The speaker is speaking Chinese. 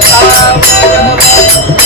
打